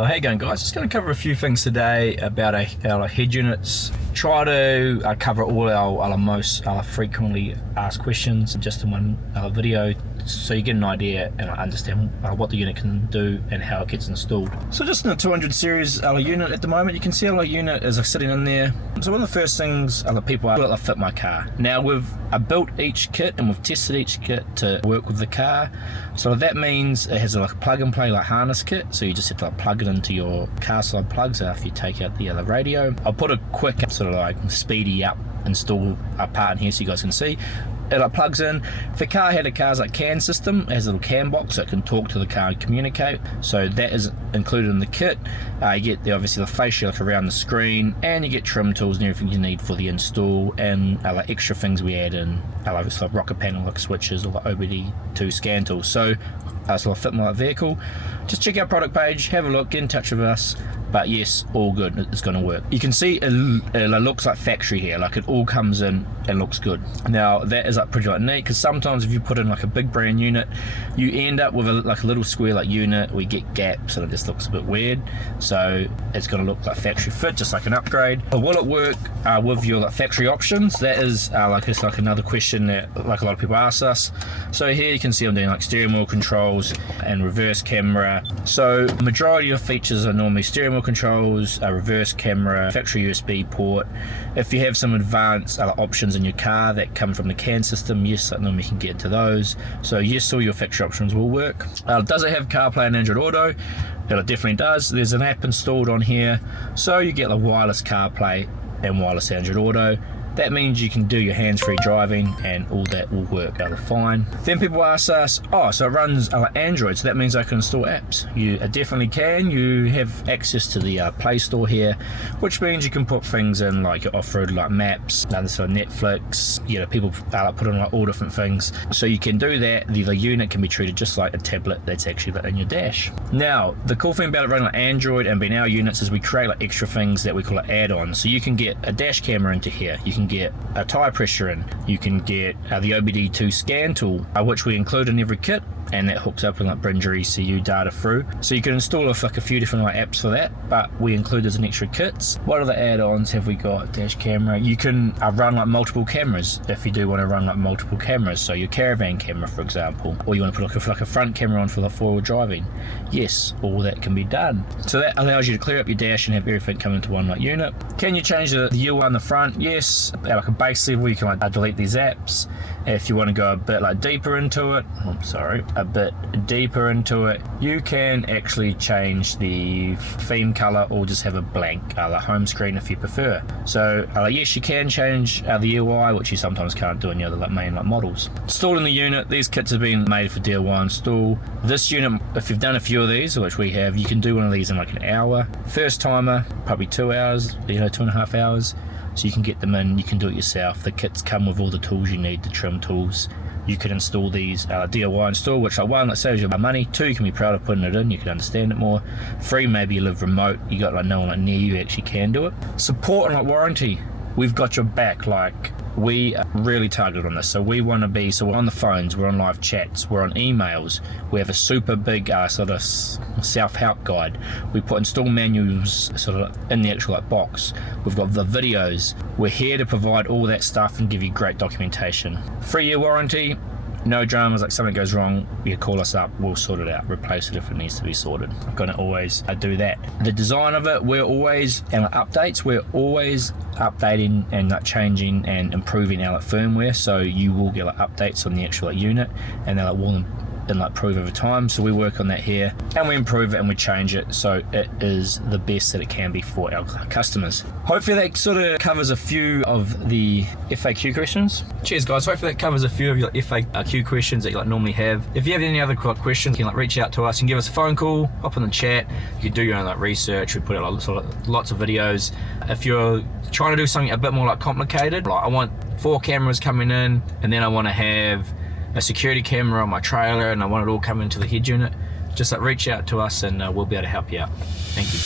Oh, how you going, guys? Just going to cover a few things today about our head units. Try to cover all our most frequently asked questions just in one video, so you get an idea and understand what the unit can do and how it gets installed. So just in the 200 series unit at the moment, you can see our unit is sitting in there. So one of the first things people are, will it fit my car? Now we've built each kit and we've tested each kit to work with the car. So that means it has a plug and play harness kit, so you just have to plug it into your car side plugs after you take out the radio. I'll put a quick speedy up install part in here so you guys can see. It plugs in. If the car had a car's CAN system, it has a little CAN box so it can talk to the car and communicate. So that is included in the kit. You get obviously the fascia around the screen, and you get trim tools and everything you need for the install, and extra things we add in, like rocker panel switches or OBD2 scan tools. So it'll fit my vehicle. Just check our product page, have a look, get in touch with us. But yes, all good, it's going to work. You can see it looks like factory here, like it all comes in and looks good. Now that is pretty neat, because sometimes if you put in a big brand unit, you end up with a little square unit, we get gaps and it just looks a bit weird. So it's going to look like factory fit, just like an upgrade. But will it work with your factory options? That is it's another question that a lot of people ask us. So here you can see I'm doing steering wheel controls and reverse camera. So the majority of features are normally steering wheel controls, a reverse camera, factory USB port. If you have some advanced options in your car that come from the CAN system, yes, then we can get into those. So yes, all your factory options will work. Does it have CarPlay and Android Auto? It definitely does. There's an app installed on here, so you get the wireless CarPlay and wireless Android Auto. That means you can do your hands-free driving and all that will work fine. Then people ask us, so it runs Android, so that means I can install apps. You definitely can. You have access to the Play Store here, which means you can put things in like your off-road maps, Netflix, people put in all different things. So you can do that. The unit can be treated just like a tablet that's actually in your dash. Now, the cool thing about it running Android and being our units is we create extra things that we call add-ons. So you can get a dash camera into here. You can get a tire pressure in, you can get the OBD2 scan tool, which we include in every kit, and that hooks up and brings your ECU data through. So you can install a few different apps for that, but we include as an extra kits. What other add-ons have we got? Dash camera. You can run multiple cameras if you do want to run multiple cameras. So your caravan camera, for example, or you want to put a front camera on for the forward driving. Yes, all that can be done. So that allows you to clear up your dash and have everything come into one unit. Can you change the UI on the front? Yes. At a base level, you can delete these apps. If you want to go a bit deeper into it, you can actually change the theme color or just have a blank home screen if you prefer. So yes, you can change the UI, which you sometimes can't do in the other main models. Installing the unit, these kits have been made for DIY install. This unit, if you've done a few of these, which we have, you can do one of these in an hour. First timer, probably 2 hours, 2.5 hours. So you can get them in, you can do it yourself. The kits come with all the tools you need, the trim tools. You can install these DIY install, which one, that saves you money. 2, you can be proud of putting it in, you can understand it more. 3, maybe you live remote, you got no one near you actually can do it. Support and warranty, we've got your back. We are really targeted on this, so we want to be, we're on the phones, we're on live chats, we're on emails, we have a super big self-help guide. We put install manuals in the actual box. We've got the videos. We're here to provide all that stuff and give you great documentation. 3-year warranty. No dramas, something goes wrong, you call us up, we'll sort it out, replace it if it needs to be sorted. I'm going to always do that. The design of it, we're always, and updates, we're always updating and changing and improving our firmware, so you will get updates on the actual unit, and they'll will improve over time. So we work on that here and we improve it and we change it so it is the best that it can be for our customers. Hopefully that covers a few of the FAQ questions. Cheers guys, hopefully that covers a few of your FAQ questions that you normally have. If you have any other questions, you can reach out to us and give us a phone call, hop in the chat. You can do your own research. We put out lots of videos. If you're trying to do something a bit more complicated, I want 4 cameras coming in, and then I want to have a security camera on my trailer, and I want it all coming into the head unit, just reach out to us and we'll be able to help you out. Thank you.